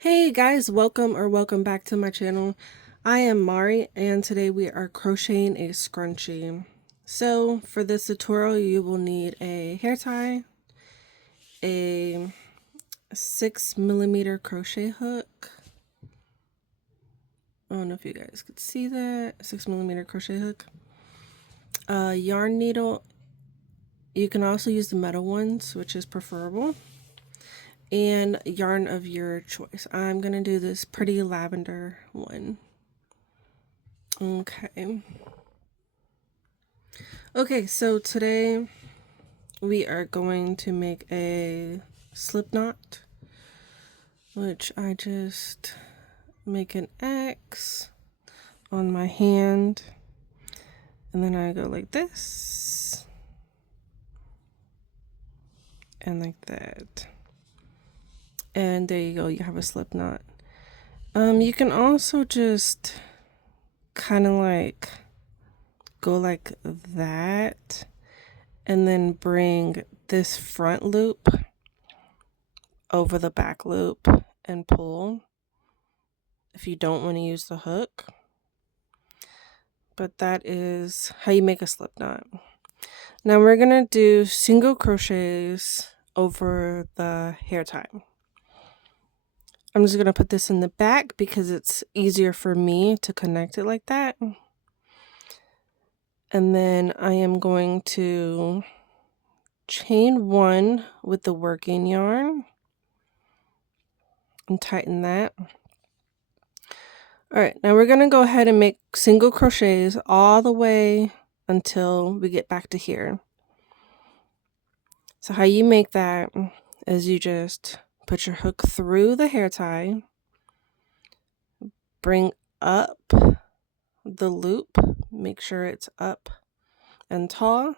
Hey guys, welcome back to my channel. I am Mari and today we are crocheting a scrunchie. So for this tutorial you will need a hair tie, a 6mm crochet hook. I don't know if you guys could see that. 6mm crochet hook. A yarn needle. You can also use the metal ones, which is preferable. And yarn of your choice. I'm gonna do this pretty lavender one. Okay, so today we are going to make a slip knot, which I just make an X on my hand, and then I go like this, and like that. And there you go, you have a slip knot. You can also just kind of like go like that, and then bring this front loop over the back loop and pull if you don't want to use the hook. But that is how you make a slip knot. Now we're gonna do single crochets over the hair tie. I'm just gonna put this in the back because it's easier for me to connect it like that. And then I am going to chain one with the working yarn and tighten that. All right, now we're gonna go ahead and make single crochets all the way until we get back to here. So how you make that is you just put your hook through the hair tie, bring up the loop, make sure it's up and tall,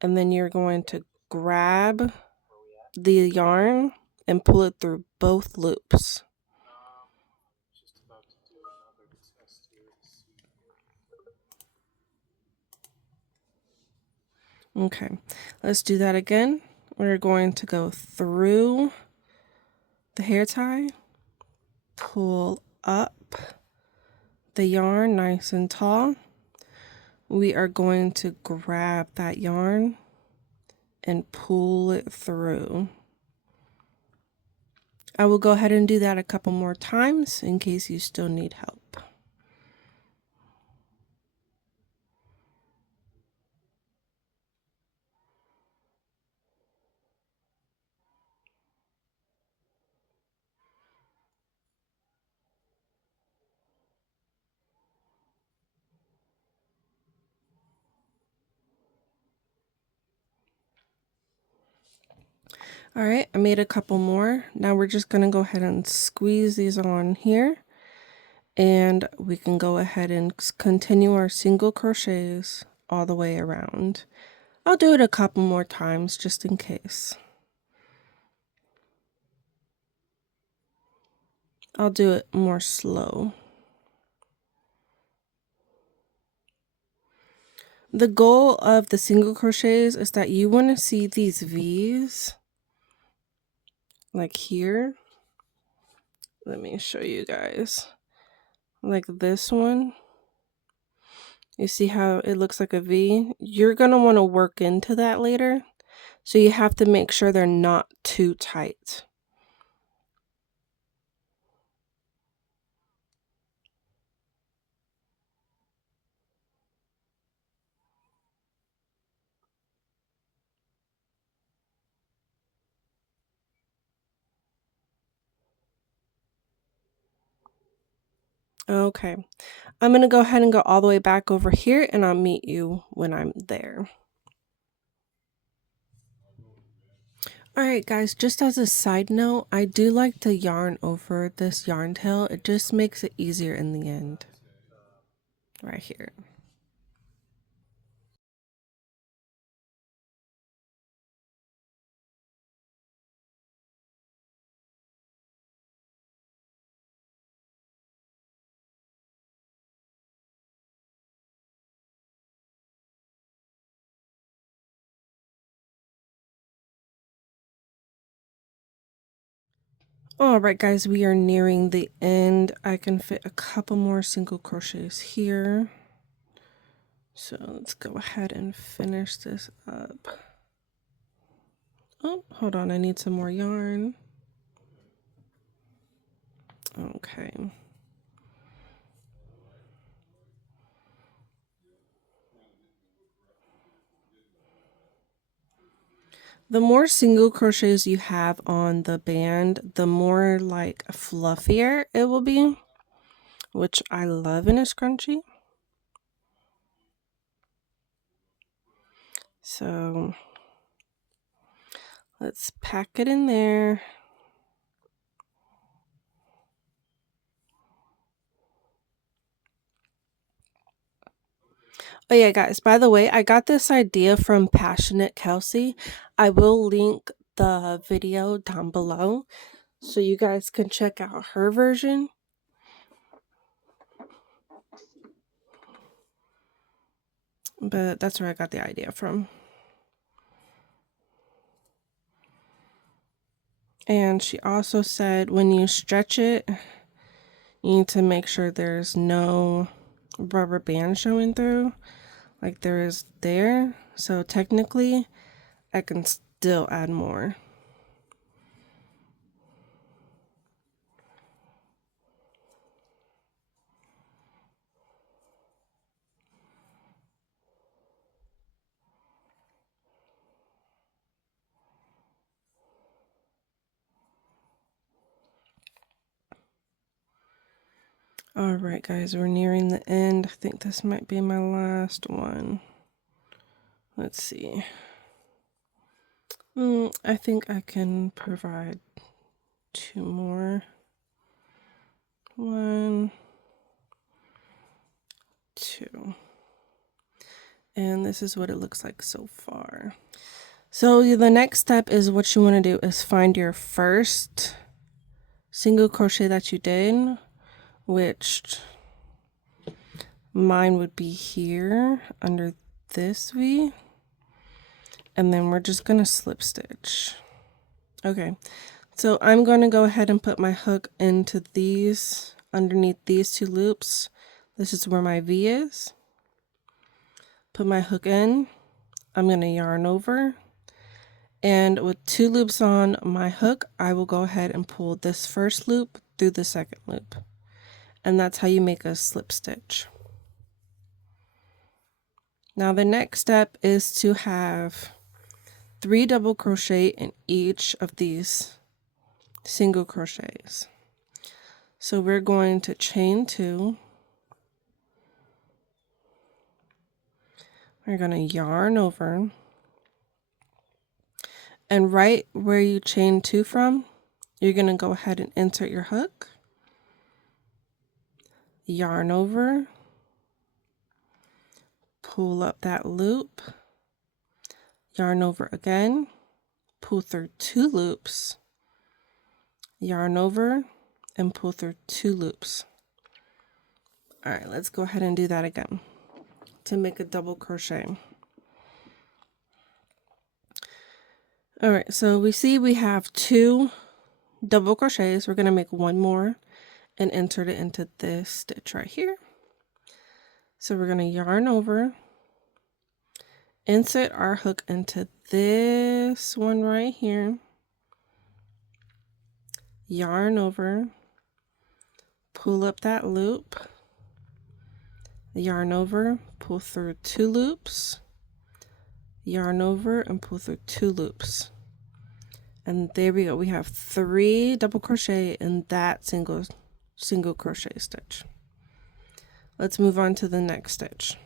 and then you're going to grab the yarn and pull it through both loops. Okay, let's do that again. We're going to go through the hair tie, pull up the yarn nice and tall. We are going to grab that yarn and pull it through. I will go ahead and do that a couple more times in case you still need help. All right, I made a couple more. Now we're just going to go ahead and squeeze these on here, and we can go ahead and continue our single crochets all the way around. I'll do it a couple more times just in case. I'll do it more slow. The goal of the single crochets is that you want to see these V's like here. Let me show you guys. Like this one. You see how it looks like a V? You're going to want to work into that later. So you have to make sure they're not too tight. Okay, I'm going to go ahead and go all the way back over here, and I'll meet you when I'm there. Alright guys, just as a side note, I do like to yarn over this yarn tail. It just makes it easier in the end. Right here. Alright guys, we are nearing the end. I can fit a couple more single crochets here. So let's go ahead and finish this up. Oh, hold on, I need some more yarn. Okay. The more single crochets you have on the band, the more like fluffier it will be, which I love in a scrunchie. So let's pack it in there. Oh yeah, guys, by the way, I got this idea from PassionKnit Kelsie. I will link the video down below so you guys can check out her version. But that's where I got the idea from. And she also said when you stretch it, you need to make sure there's no rubber band showing through like there is there. So technically, I can still add more. Alright guys, we're nearing the end. I think this might be my last one. Let's see. I think I can provide 2 more. 1, 2. And this is what it looks like so far. So the next step is what you want to do is find your first single crochet that you did, which mine would be here under this V, and then we're just gonna slip stitch. Okay, so I'm going to go ahead and put my hook into these, underneath these 2 loops. This is where my V is. Put my hook in. I'm going to yarn over, and with 2 loops on my hook, I will go ahead and pull this first loop through the second loop. And that's how you make a slip stitch. Now the next step is to have 3 double crochet in each of these single crochets. So we're going to chain 2. We're going to yarn over. And right where you chain 2 from, you're going to go ahead and insert your hook. Yarn over. Pull up that loop. Yarn over again. Pull through 2 loops. Yarn over and pull through 2 loops. All right, let's go ahead and do that again to make a double crochet. All right, so we see we have 2 double crochets. We're going to make 1 more and insert it into this stitch right here. So we're going to yarn over, insert our hook into this one right here, yarn over, pull up that loop, yarn over, pull through 2 loops, yarn over and pull through 2 loops. And there we go. We have 3 double crochet in that single crochet stitch. Let's move on to the next stitch.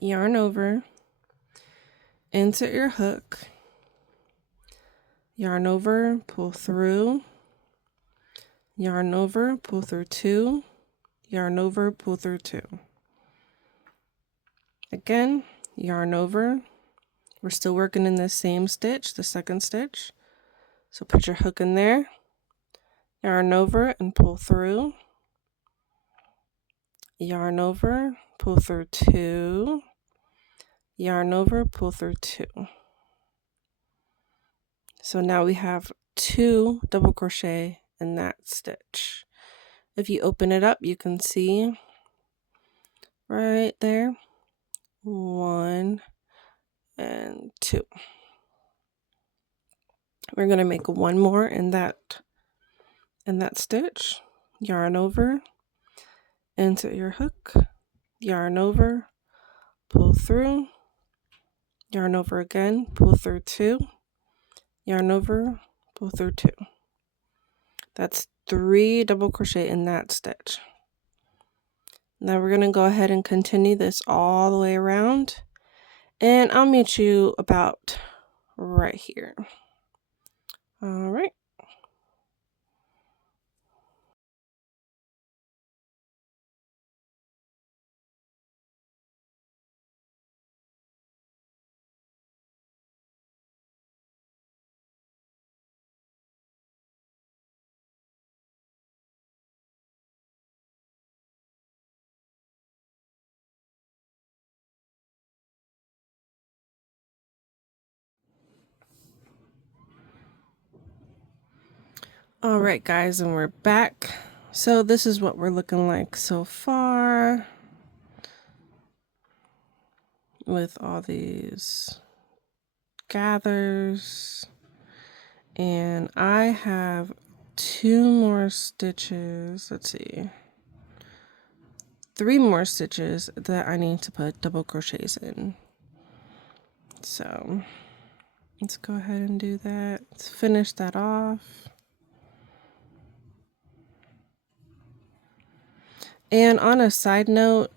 Yarn over, insert your hook, yarn over, pull through, yarn over, pull through 2, yarn over, pull through 2. Again, yarn over. We're still working in the same stitch, the second stitch. So put your hook in there, yarn over and pull through, yarn over, pull through 2, yarn over, pull through 2. So now we have 2 double crochet in that stitch. If you open it up, you can see right there 1 and 2. We're going to make one more in that stitch. Yarn over, insert your hook, yarn over, pull through, yarn over again, pull through 2, yarn over, pull through 2. That's 3 double crochet in that stitch. Now we're going to go ahead and continue this all the way around, and I'll meet you about right here. All right. All right, guys, and we're back. So this is what we're looking like so far with all these gathers. And I have 2 more stitches. Let's see. 3 more stitches that I need to put double crochets in. So let's go ahead and do that. Let's finish that off. And on a side note,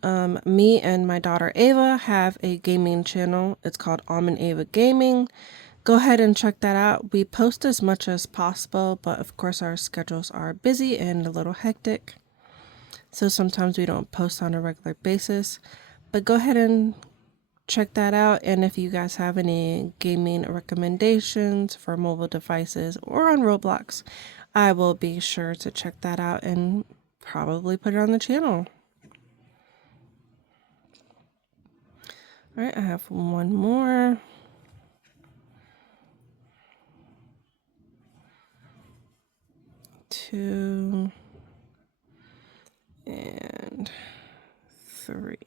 me and my daughter Ava have a gaming channel. It's called Almond Ava Gaming. Go ahead and check that out. We post as much as possible, but of course our schedules are busy and a little hectic. So sometimes we don't post on a regular basis. But go ahead and check that out. And if you guys have any gaming recommendations for mobile devices or on Roblox, I will be sure to check that out and probably put it on the channel. All right, I have one more. Two and 3.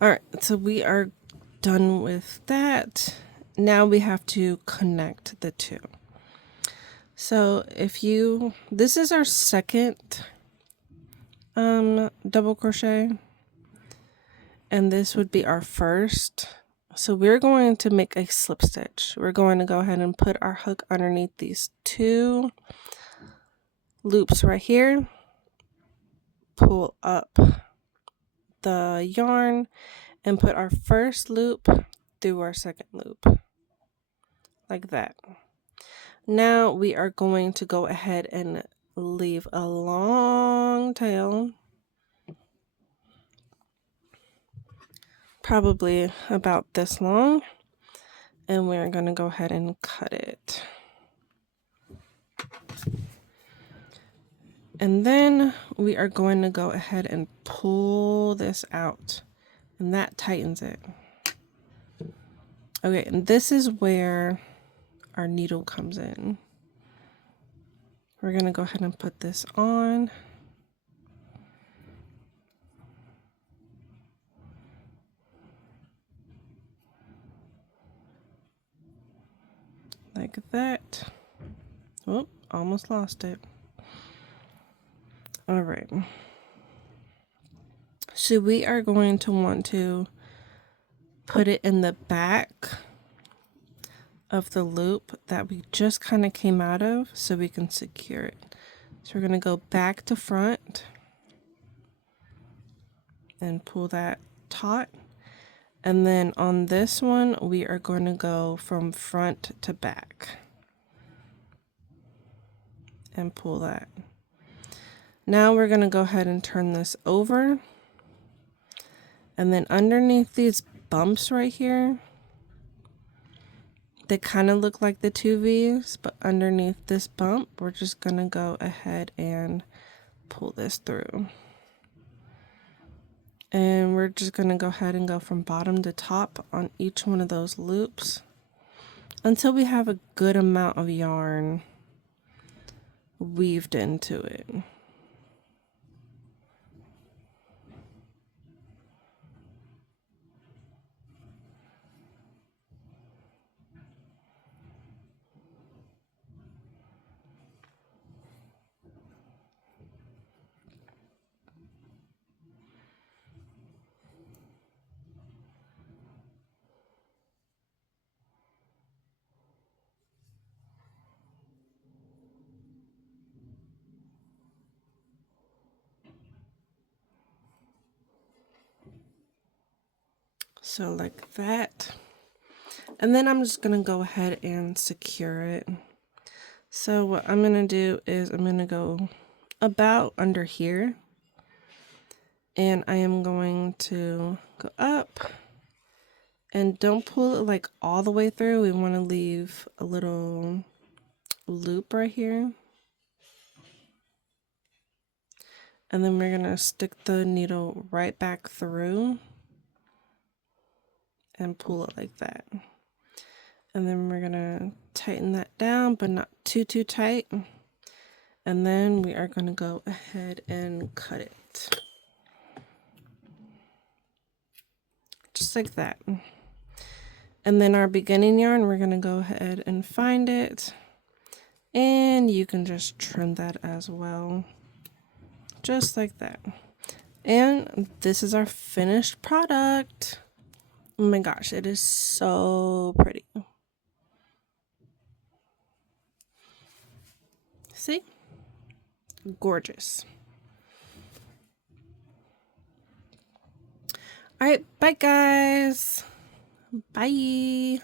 All right, so we are done with that. Now we have to connect the 2. So this is our second double crochet, and this would be our first. So we're going to make a slip stitch. We're going to go ahead and put our hook underneath these 2 loops right here, pull up the yarn, and put our first loop through our second loop, like that. Now we are going to go ahead and leave a long tail, probably about this long, and we're going to go ahead and cut it. And then we are going to go ahead and pull this out, and that tightens it. Okay, and this is where our needle comes in. We're going to go ahead and put this on. Like that. Oh, almost lost it. All right. So we are going to want to put it in the back of the loop that we just kind of came out of so we can secure it. So we're going to go back to front and pull that taut. And then on this one, we are going to go from front to back and pull that. Now we're going to go ahead and turn this over. And then underneath these bumps right here, they kind of look like the 2 V's, but underneath this bump, we're just going to go ahead and pull this through. And we're just going to go ahead and go from bottom to top on each one of those loops. until we have a good amount of yarn weaved into it. So like that. And then I'm just going to go ahead and secure it. So what I'm going to do is I'm going to go about under here. And I am going to go up. And don't pull it like all the way through. We want to leave a little loop right here. And then we're going to stick the needle right back through and pull it like that. And then we're going to tighten that down, but not too tight. And then we are going to go ahead and cut it. Just like that. And then our beginning yarn, we're going to go ahead and find it. And you can just trim that as well. Just like that. And this is our finished product. Oh my gosh, it is so pretty. See? Gorgeous. All right, bye guys. Bye.